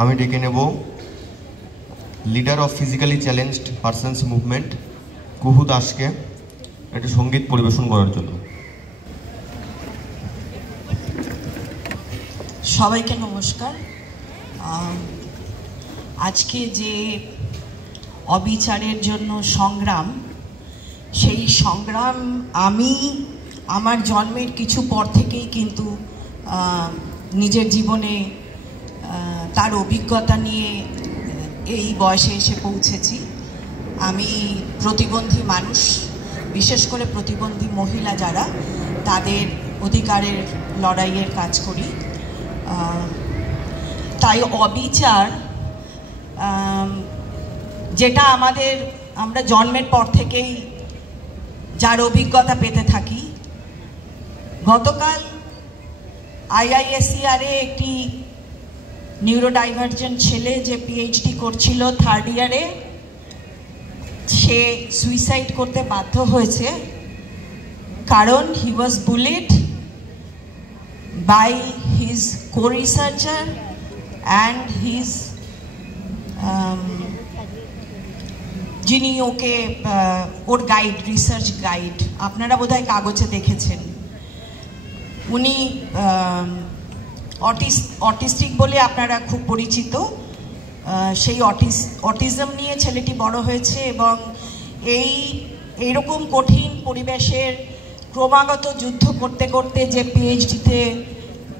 আমি ডেকে নেব leader of physically challenged persons movement কুহু দাসকে একটা সঙ্গীত পরিবেশন করার জন্য। সবাইকে নমস্কার। আজকে যে অবিচারের জন্য সংগ্রাম, সেই সংগ্রাম আমি আমার জন্মের কিছু পর থেকেই কিন্তু নিজের জীবনে তার অভিজ্ঞতা নিয়ে এই বয়সে এসে পৌঁছেছি। আমি প্রতিবন্ধী মানুষ, বিশেষ করে প্রতিবন্ধী মহিলা যারা, তাদের অধিকারের লড়াইয়ের কাজ করি। তাই অবিচার যেটা আমরা জন্মের পর থেকেই যার অভিজ্ঞতা পেতে থাকি। গতকাল IISER একটি নিউরোডাইভার্জেন্ট ছেলে যে পিএইচডি করছিল 3rd ইয়ারে, সে সুইসাইড করতে বাধ্য হয়েছে, কারণ he was bullied by his co-researcher and his যিনি ওর গাইড, রিসার্চ গাইড, আপনারা বোধহয় কাগজে দেখেছেন। উনি অটিস্টিক বলে আপনারা খুব পরিচিত। সেই অটিজম নিয়ে ছেলেটি বড় হয়েছে এবং এইরকম কঠিন পরিবেশের ক্রমাগত যুদ্ধ করতে করতে যে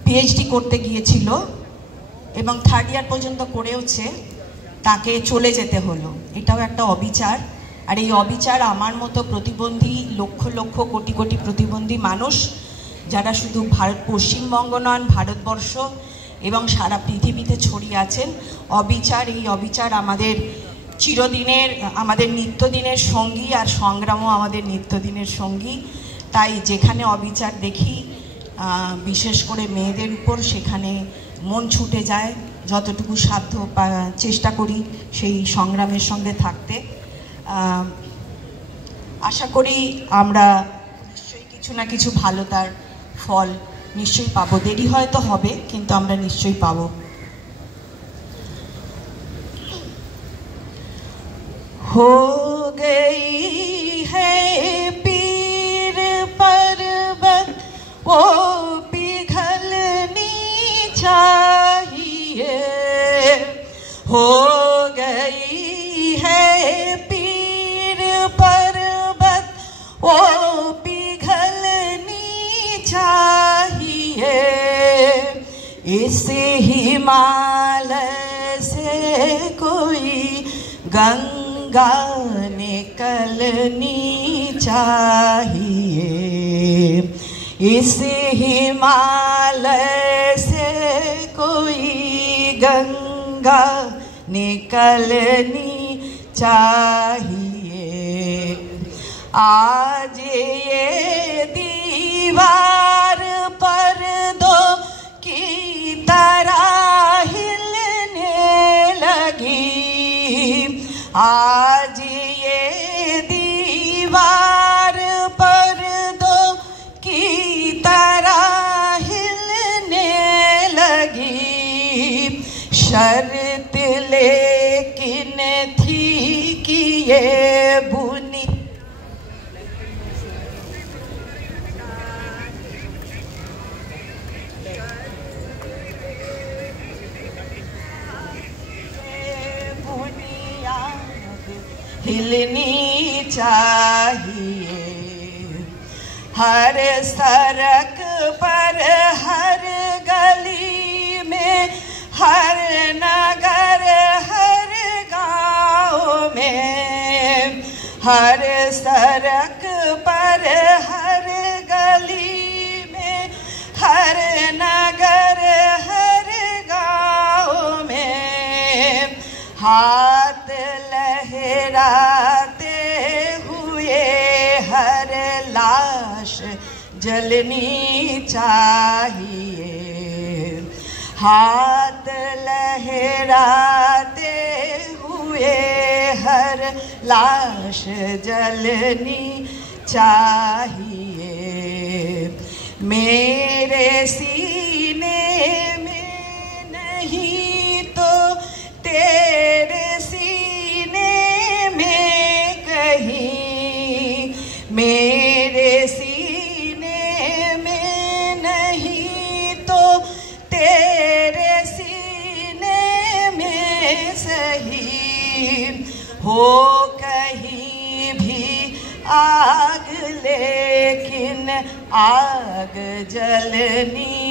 পিএইচডি করতে গিয়েছিল এবং 3rd ইয়ার পর্যন্ত করেওছে, তাকে চলে যেতে হলো। এটাও একটা অবিচার। আর এই অবিচার আমার মতো প্রতিবন্ধী লক্ষ লক্ষ কোটি কোটি প্রতিবন্ধী মানুষ, যারা শুধু পশ্চিমবঙ্গ নন, ভারতবর্ষ এবং সারা পৃথিবীতে ছড়িয়ে আছেন, এই অবিচার আমাদের চিরদিনের, আমাদের নিত্যদিনের সঙ্গী, আর সংগ্রামও আমাদের নিত্যদিনের সঙ্গী। তাই যেখানে অবিচার দেখি, বিশেষ করে মেয়েদের উপর, সেখানে মন ছুটে যায়। যতটুকু সাধ্য চেষ্টা করি সেই সংগ্রামের সঙ্গে থাকতে। আশা করি আমরা নিশ্চয়ই কিছু না কিছু ভালো তার ফল নিশ্চয়ই পাবো। দেরি হয়তো হবে, কিন্তু আমরা নিশ্চয়ই পাবো। हो गई है पीर पर्वत वो पिघलनी चाहिए, हो गई है पीर पर्वत वो पिघलनी चाहिए, इस हिमालय से कोई गंगा निकलनी चाहिए, इस हिमालय से कोई गंगा निकलनी चाहिए। आज ये दीवार पर्दों की तरह हिलने लगी, आज ये दीवार पर्दों की तरह हिलने लगी, शर्त लेकिन थी कि ये बुनी हिलनी चाहिए। हर सड़क पर, हर गली में, हर नगर, हर गांव में, हर सड़क पर, हर गली में, हर नगर, हर गांव में, हाथ लहराते हुए हर लाश जलनी चाहिए, हाथ लहराते हुए हर लाश जलनी चाहिए। मेरे सीने में नहीं हो कहीं भी आग लेकिन आग जलनी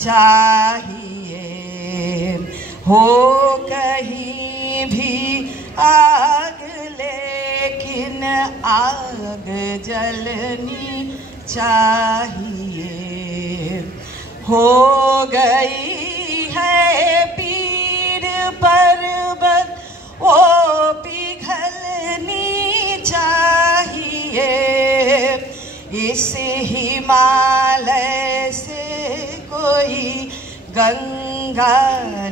चाहिए, हो कहीं भी आग लेकिन आग जलनी चाहिए। हो गई है पीर पर्वत वो पिघलनी चाहिए, इस हिमालय से कोई गंगा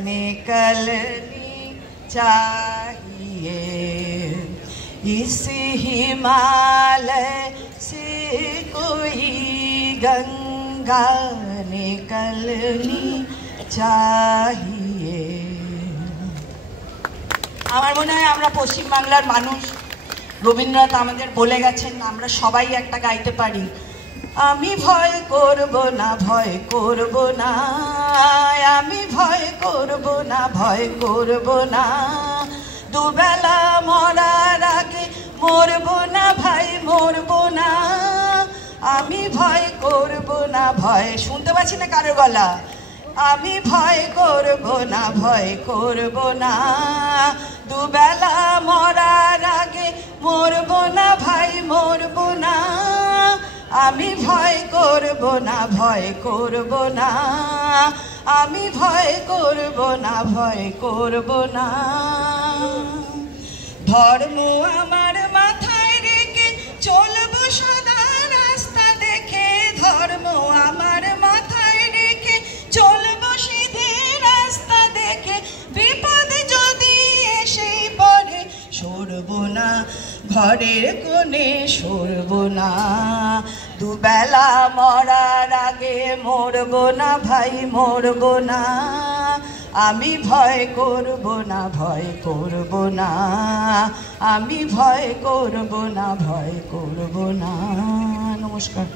निकलनी चाहिए, इस हिमालय से कोई गंगा निकलनी चाहिए। আমার মনে হয় আমরা পশ্চিমবাংলার মানুষ, রবীন্দ্রনাথ আমাদের বলে গেছেন, আমরা সবাই একটা গাইতে পারি, আমি ভয় করব না, ভয় করব না, আমি ভয় করব না, ভয় করব না, দুবেলা মরার আগে মরব না ভাই, মরব না, আমি ভয় করব না, ভয়, শুনতে পাচ্ছি না কারো গলা, আমি ভয় করব না, ভয় করব না, দুবেলা মরার আগে মরব না ভাই, মরব না, আমি ভয় করব না, ভয় করব না, আমি ভয় করব না, ভয় করব না। ধর্ম আমার মাথায় রেখে চলব সদা রাস্তা দেখে, ধর্ম আমার মাথায় রেখে চলব সিধে রাস্তা দেখে, বিপদ যদি এসে পড়ে সরব না, ঘরের কোণে সরব না, দুবেলা মরার আগে মরব না ভাই, মরব না, আমি ভয় করব না, ভয় করব না, আমি ভয় করব না, ভয় করব না। নমস্কার।